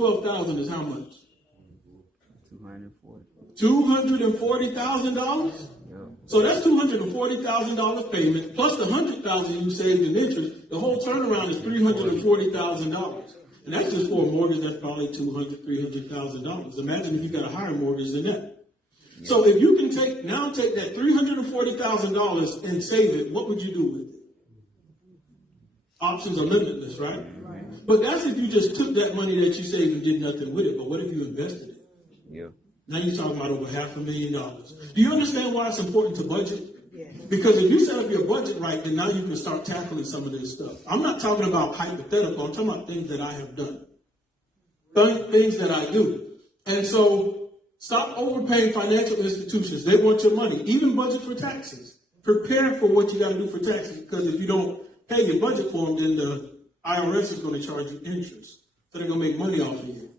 12,000 is how much? $240,000. So that's $240,000 payment plus the $100,000 you saved in interest. The whole turnaround is $340,000, and that's just for a mortgage that's probably $200,000-$300,000. Imagine if you got a higher mortgage than that. Yeah. So if you can take that $340,000 and save it, what would you do with it? Options are limitless, right? But that's if you just took that money that you saved and did nothing with it. But what if you invested it? Yeah. Now you're talking about over $500,000. Do you understand why it's important to budget? Yeah. Because if you set up your budget right, then now you can start tackling some of this stuff. I'm not talking about hypothetical. I'm talking about things that I have done. Things that I do. And so stop overpaying financial institutions. They want your money. Even budget for taxes. Prepare for what you got to do for taxes. Because if you don't pay your budget for them, then the IRS is going to charge you interest. So they're going to make money off of you.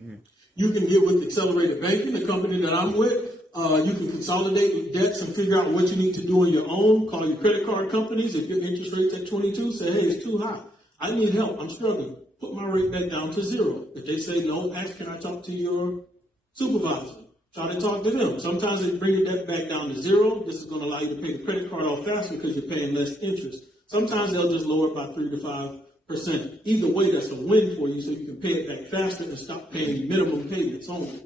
Mm-hmm. You can get with Accelerated Banking, the company that I'm with. You can consolidate your debts and figure out what you need to do on your own. Call your credit card companies. If your interest rate's at 22, say, hey, it's too high. I need help. I'm struggling. Put my rate back down to 0. If they say no, ask, can I talk to your supervisor? Try to talk to them. Sometimes they bring your debt back down to 0. This is going to allow you to pay the credit card off faster because you're paying less interest. Sometimes they'll just lower it by 3 to 5%. Either way, that's a win for you, so you can pay it back faster and stop paying minimum payments only.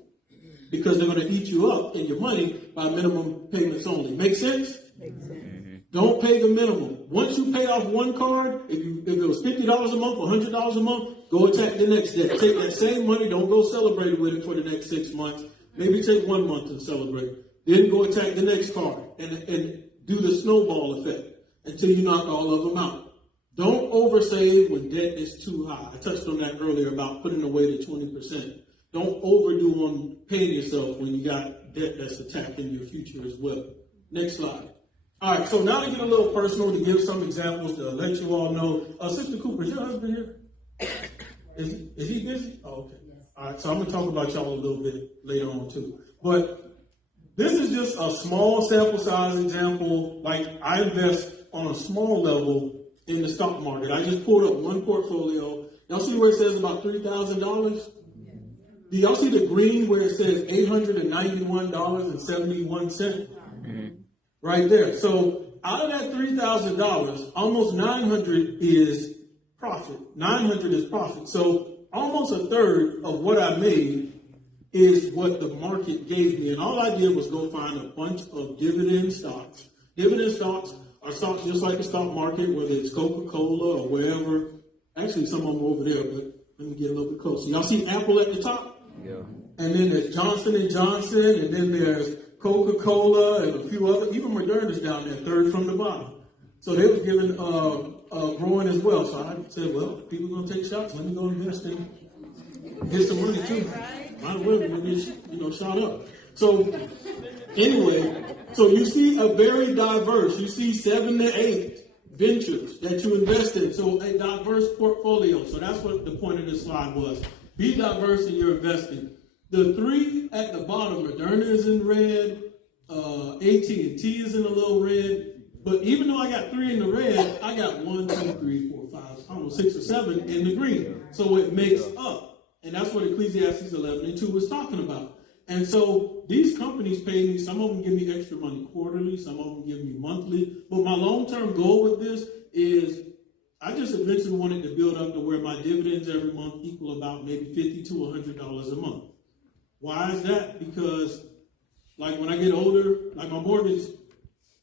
Because they're going to eat you up in your money by minimum payments only. Make sense? Makes sense. Mm-hmm. Don't pay the minimum. Once you pay off one card, if it was $50 a month or $100 a month, go attack the next debt. Take that same money, don't go celebrate with it for the next 6 months. Maybe take 1 month and celebrate. Then go attack the next card and do the snowball effect until you knock all of them out. Don't oversave when debt is too high. I touched on that earlier about putting away the 20%. Don't overdo on paying yourself when you got debt that's attacking your future as well. Next slide. All right, so now to get a little personal, to give some examples to let you all know. Sister Cooper, is your husband here? Is he busy? Oh, okay. All right, so I'm going to talk about y'all a little bit later on too. But this is just a small sample size example. Like, I invest on a small level in the stock market. I just pulled up one portfolio. Y'all see where it says about $3,000? Do y'all see the green where it says $891.71? Mm-hmm. Right there. So out of that $3,000, almost $900 is profit. $900 is profit. So almost a third of what I made is what the market gave me. And all I did was go find a bunch of dividend stocks. Dividend stocks are stocks just like the stock market, whether it's Coca-Cola or wherever. Actually, some of them are over there, but let me get a little bit closer. Y'all see Apple at the top? Yeah. And then there's Johnson & Johnson, and then there's Coca-Cola and a few other, even Moderna's down there, third from the bottom. So they was giving growing as well. So I said, well, if people are going to take shots, let me go invest in, get some money too. Might as well get, shot up. So anyway, so you see a very diverse, you see 7 to 8 ventures that you invest in. So a diverse portfolio. So that's what the point of this slide was. Be diverse in your investing. The 3 at the bottom, Moderna is in red, AT&T is in a little red. But even though I got 3 in the red, I got 1, 2, 3, 4, 5, I don't know, 6 or 7 in the green. So it makes up. And that's what Ecclesiastes 11:2 is talking about. And so these companies pay me, some of them give me extra money quarterly, some of them give me monthly. But my long-term goal with this is I just eventually wanted to build up to where my dividends every month equal about maybe $50 to $100 a month. Why is that? Because like when I get older, like my mortgage,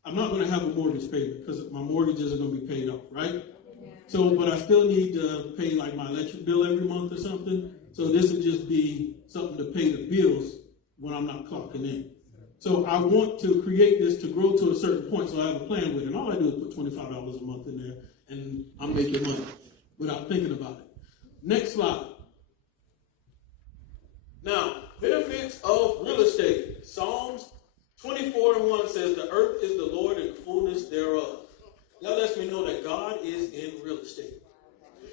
I'm not going to have a mortgage payment because my mortgages are going to be paid off, right? Yeah. So, but I still need to pay like my electric bill every month or something. So this would just be something to pay the bills when I'm not clocking in. So I want to create this to grow to a certain point, so I have a plan with it. And all I do is put $25 a month in there, and I'm making money without thinking about it. Next slide. Now, benefits of real estate. Psalms 24:1 says, the earth is the Lord and the fullness thereof. That lets me know that God is in real estate.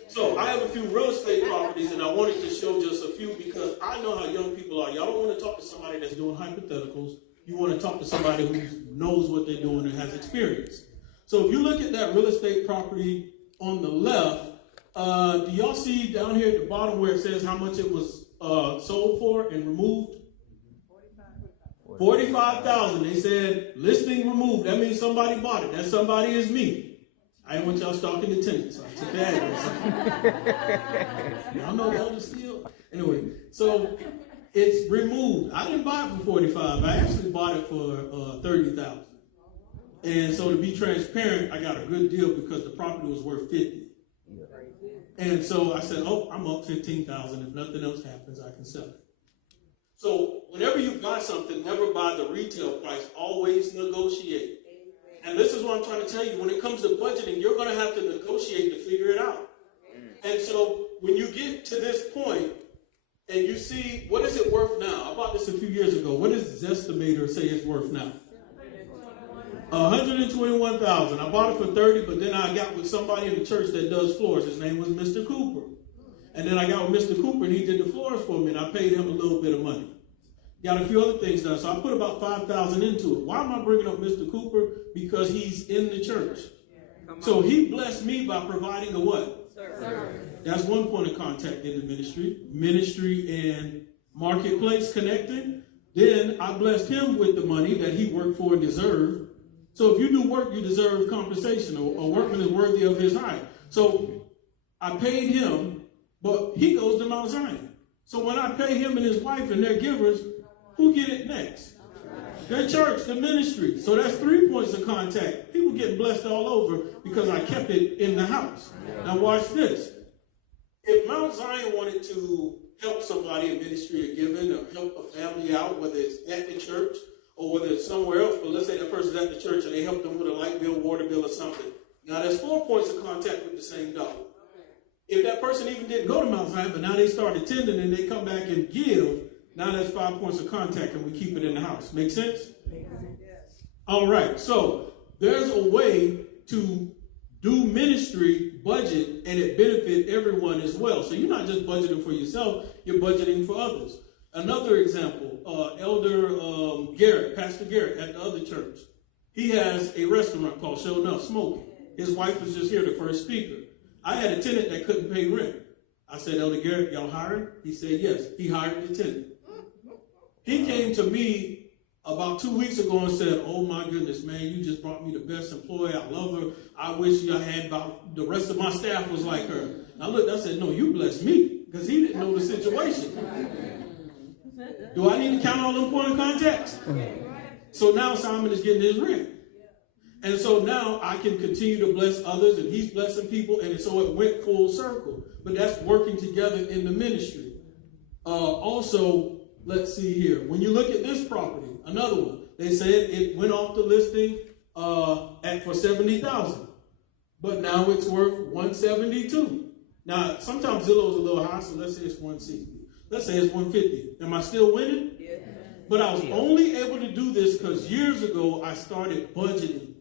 So I have a few real estate properties, and I wanted to show just a few because I know how young people are. Y'all don't want to talk to somebody that's doing hypotheticals. You want to talk to somebody who knows what they're doing and has experience. So if you look at that real estate property on the left, Do y'all see down here at the bottom where it says how much it was sold for and removed? 45,000. They said listing removed. That means somebody bought it. That somebody is me. I didn't want y'all stalking the tenants, so I took the address. Y'all know the other still. Anyway, so it's removed. I didn't buy it for 45. I actually bought it for 30,000. And so to be transparent, I got a good deal because the property was worth 50. And so I said, oh, I'm up 15,000. If nothing else happens, I can sell it. So whenever you buy something, never buy the retail price. Always negotiate. And this is what I'm trying to tell you. When it comes to budgeting, you're going to have to negotiate to figure it out. And so when you get to this point and you see, what is it worth now? I bought this a few years ago. What does Zestimator say it's worth now? 121,000. I bought it for 30, but then I got with somebody in the church that does floors. His name was Mr. Cooper. And then I got with Mr. Cooper, and he did the floors for me, and I paid him a little bit of money. Got a few other things done, so I put about 5,000 into it. Why am I bringing up Mr. Cooper? Because he's in the church. So he blessed me by providing a what? Service. That's one point of contact in the ministry. Ministry and marketplace connecting. Then I blessed him with the money that he worked for and deserved. So if you do work, you deserve compensation. A workman is worthy of his hire. So I paid him, but he goes to Mount Zion. So when I pay him and his wife and their givers, who get it next? The church, the ministry. So that's 3 points of contact. People getting blessed all over because I kept it in the house. Now watch this. If Mount Zion wanted to help somebody in ministry or giving or help a family out, whether it's at the church or whether it's somewhere else, but let's say that person's at the church and they help them with a light bill, water bill, or something. Now there's 4 points of contact with the same dollar. If that person even didn't go to Mount Zion, but now they start attending and they come back and give, now that's 5 points of contact and we keep it in the house. Make sense? All right. So there's a way to do ministry budget and it benefit everyone as well. So you're not just budgeting for yourself, you're budgeting for others. Another example, Elder Garrett, Pastor Garrett at the other church. He has a restaurant called Show Enough Smoking. His wife was just here, the first speaker. I had a tenant that couldn't pay rent. I said, Elder Garrett, y'all hiring? He said, yes. He hired the tenant. He came to me about 2 weeks ago and said, oh my goodness, man, you just brought me the best employee. I love her. I wish I had about the rest of my staff was like her. I looked, I said, no, you blessed me because he didn't know the situation. Do I need to count all the important contacts? So now Simon is getting his rent. And so now I can continue to bless others and he's blessing people. And so it went full circle. But that's working together in the ministry. Also, let's see here. When you look at this property, another one, they said it went off the listing for $70,000. But now it's worth $172. Now, sometimes Zillow's a little high, so let's say it's 160. Let's say it's 150. Am I still winning? Yeah. But I was only able to do this because years ago I started budgeting.